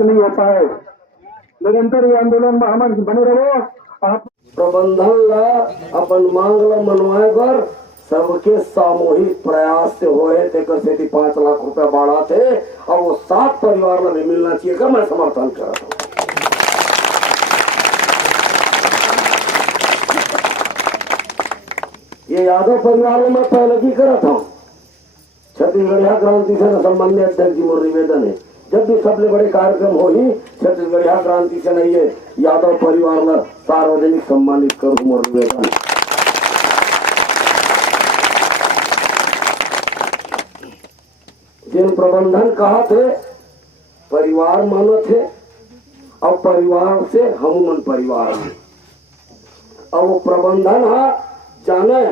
नहीं होता है। निरंतर ये आंदोलन में हम बने रहो। आप प्रबंधन ला अपन मांग ला मनवाए बर सबके सामूहिक प्रयास से होए थे कैसे 5 लाख रुपया बढ़ा थे और वो 7 परिवार ला भी मिलना चाहिए का मैं समर्थन करता हूँ। ये यादव परिवार में मैं पहले की करता हूँ। छत्तीसगढ़िया क्रांति से सम्मान्य अध्यक्ष जी मोर निवेदन है, जब भी सबसे बड़े कार्यक्रम हो ही छत्तीसगढ़िया क्रांति से नहीं है यादव परिवार में सार्वजनिक सम्मानित करूँ मोर निवेदन। जिन प्रबंधन कहा थे परिवार मानो थे और परिवार से हम मन परिवार में और वो प्रबंधन हा जाने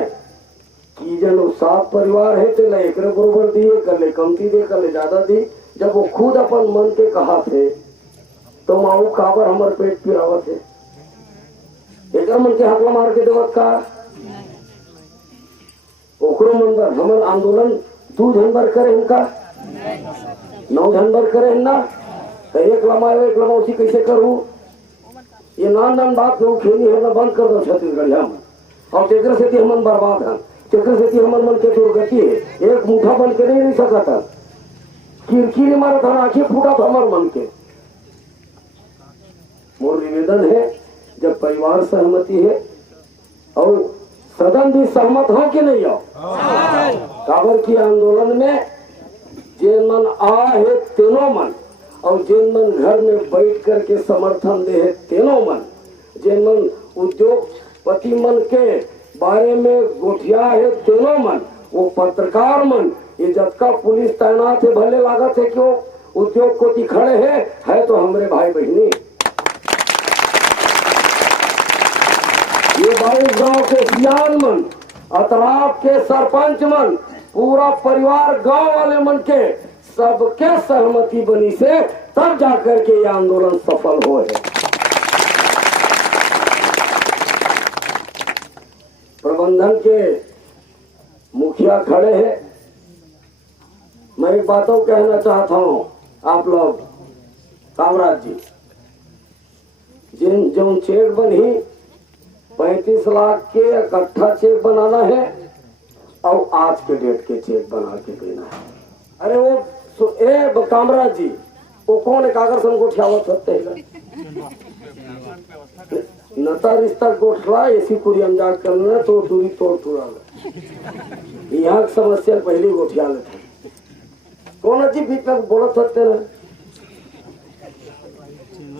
कि जन 7 परिवार है तो एक बरोबर दिए कर ले कमती दे कर ले ज्यादा दी। जब वो खुद अपन मन के कहा थे तो माऊ काबर हमार पेट पिरावत है एक मन के हकला मार के देवत का ओकरो मन पर हमर आंदोलन 2 जनवर करे इनका 9 जनवर करे ना तो एक लमाओ कैसे करूं ये नान बात क्यों खेली है ना बंद कर दो छत्तीसगढ़िया में और तेकर से हमन बर्बाद है तेकर से हमन मन के दुर्गति है। एक मुठा बन के नहीं रह सका था किरकिरी मारा था आंखें फूटा था हमारे मन के। मोर निवेदन है जब परिवार सहमति है और सदन भी सहमत हो कि नहीं हो काबर की आंदोलन में जिन मन आ है तेनो मन और जिन मन घर में बैठ करके समर्थन दे है तेनो मन जिन मन उद्योगपति मन के बारे में गोठिया है तेनो मन वो पत्रकार मन ये जब का पुलिस तैनात है भले लागत है क्यों उद्योग को खड़े है तो हमारे भाई बहनी ये 22 गांव के सियान मन अतराफ के सरपंच मन पूरा परिवार गांव वाले मन के सबके सहमति बनी से तब जाकर के ये आंदोलन सफल हो है। प्रबंधन के मुखिया खड़े हैं। मैं एक बातों कहना चाहता हूँ आप लोग कामराज जी जिन जो चेक बनी 35 लाख के इकट्ठा चेक बनाना है और आज के डेट के चेक बना के देना है। अरे वो कामराज जी वो कौन है कागज हम गोठियावत होते हैं नता रिश्ता गोठला ऐसी पूरी अंजाद करना तो दूरी तोड़ टूरा यहाँ समस्या पहले गोठिया लेते कौन अच्छी बीच में बोलत सकते ना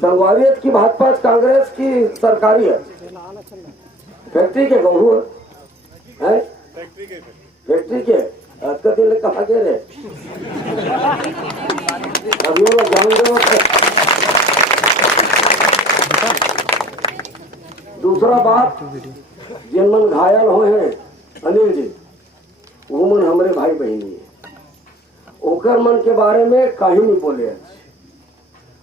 संगवारियत की भाजपा कांग्रेस की सरकारी है फैक्ट्री के गहू है फैक्ट्री के अक्का दिन कहा के रे अभी वो जान दो। दूसरा बात जिन मन घायल हुए हैं अनिल जी वो मन हमारे भाई बहनी है ओकर मन के बारे में कहीं नहीं बोले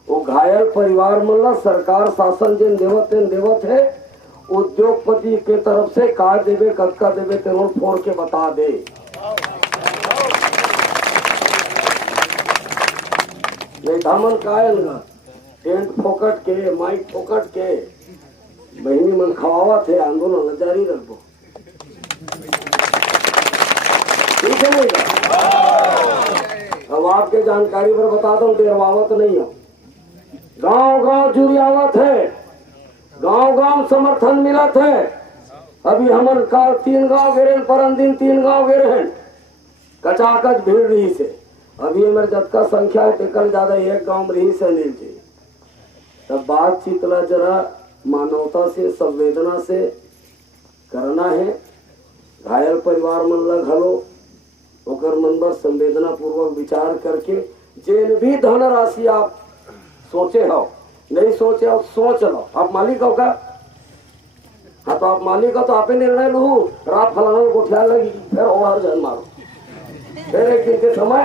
वो घायल परिवार मन ला सरकार शासन जिन देवत है उद्योगपति के तरफ से का देवे कतका देवे तेनो फोड़ के बता दे। ये धामन कायल ना टेंट फोकट के माइक फोकट के बहनी मन खवावा थे आंदोलन जारी रखो ठीक है नहीं अब आपके जानकारी पर बता दो डेरवावत नहीं हो गांव गांव जुड़ियावत है गांव गांव समर्थन मिलत है। अभी हमन का 3 गांव गिरे परम दिन 3 गांव गिरे कचाकच भीड़ रही से अभी हमारे जतका संख्या है टेकल ज्यादा 1 गांव रही से अनिल जी तब बातचीत ला जरा मानवता से संवेदना से करना है। घायल परिवार मन ला घलो ओकर मन पर संवेदना पूर्वक विचार करके जेन भी धन राशि आप सोचे हो नहीं सोचे हो सोच लो आप मालिक हो का हाँ तो आप मालिक हो तो आप ही निर्णय लो रात फलाना गोठिया लगी फिर और जन मारो फिर एक दिन के समय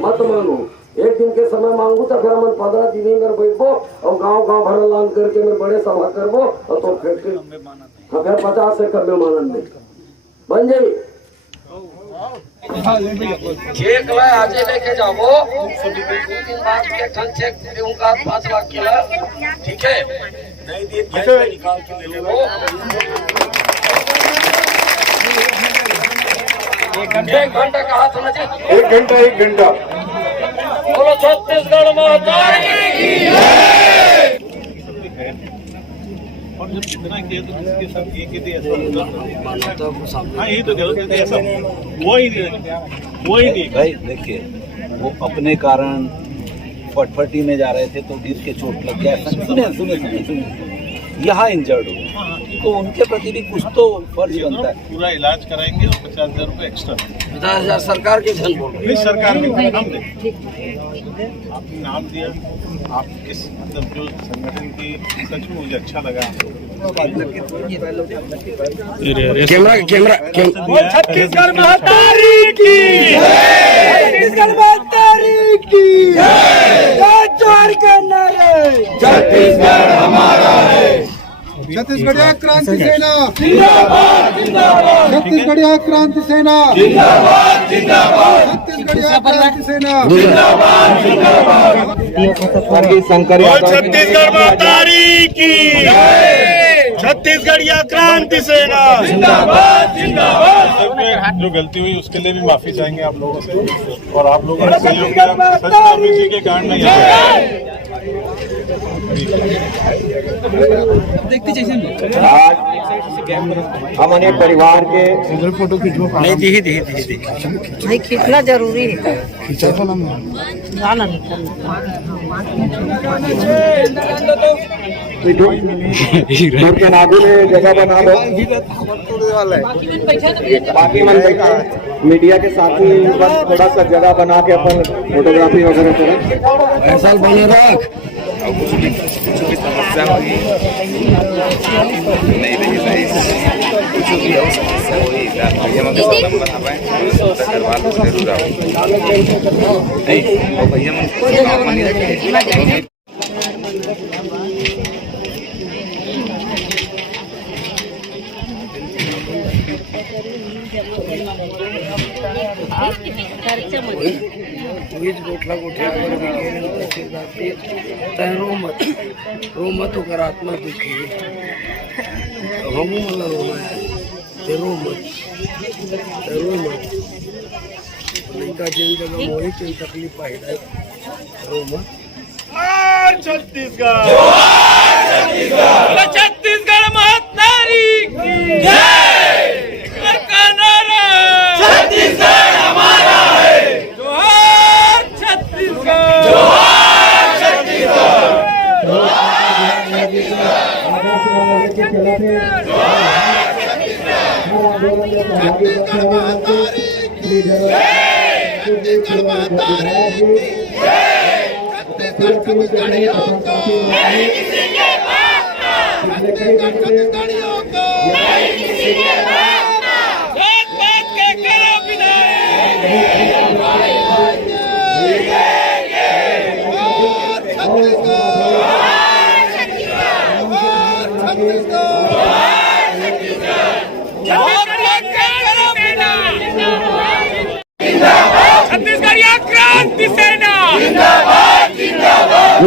मत मांगो एक दिन के समय मांगू तो फिर हम 15 दिन में बैठबो और गांव गांव भर लान करके मैं बड़े सभा करबो और तो फैक्ट्री हाँ फिर 50 से कम में मानन नहीं बन जाये चेक ला आज लेके जाओ 2 दिन बाद के ठन चेक दूंगा 5 लाख के ला, ठीक है? नहीं दिए पैसे निकाल के ले लो। 1 घंटा कहा था ना जी? 1 घंटा बोलो छत्तीसगढ़ माता की जय। और जब इतना किया तो इसके साथ ये कहते ऐसा हाँ यही तो कहते ऐसा वही नहीं भाई देखिए, वो अपने कारण फटफटी में जा रहे थे तो गिर के चोट लग गया। सुने यहाँ इंजर्ड हो तो उनके प्रति भी कुछ तो फर्ज बनता है। पूरा इलाज कराएंगे और 50,000 रुपये एक्स्ट्रा। 50,000 सरकार के धन बोल नहीं सरकार के हम दें, आपने नाम दिया, आप किस मतलब जो संगठन की सच में मुझे अच्छा लगा। कैमरा छत्तीसगढ़ महतारी की, छत्तीसगढ़ महतारी की जोर करना रे, छत्तीसगढ़ हमारा है। छत्तीसगढ़िया क्रांति सेना जिंदाबाद जिंदाबाद, छत्तीसगढ़िया क्रांति सेना जिंदाबाद जिंदाबाद, छत्तीसगढ़िया क्रांति सेना जिंदाबाद जिंदाबाद। शंकर छत्तीसगढ़ महतारी की, छत्तीसगढ़िया क्रांति सेना जिंदाबाद जिंदाबाद। जो गलती हुई उसके लिए भी माफी चाहेंगे आप लोगों से, और आप लोगों ने सहयोग किया, सच में अमित जी के कारण नहीं है। आज हम अनेक परिवार के नहीं खींचना जरूरी है। ना ना घर के नागू में जगह बना दो। बाकी मन मीडिया के साथी बस थोड़ा सा जगह बना के अपन फोटोग्राफी वगैरह करें। ऐसा बने रख। समस्या होगी नहीं रही कुछ भी हो समस्या वही भैया मन बना पाए दरबार को जरूर आओ नहीं वो भैया मन रो मत होकर आत्मा दुखी हम मतलब रो मत लड़का जिन जगह वही कोई तकलीफ आई रो मत। छत्तीसगढ़ छत्तीसगढ़ महतारी की जय, छत्तीसगढ़ हमारा है। जोहार छत्तीसगढ़, जोहार छत्तीसगढ़, छत्तीसगढ़िया क्रांति सेना जिंदाबाद जिंदाबाद।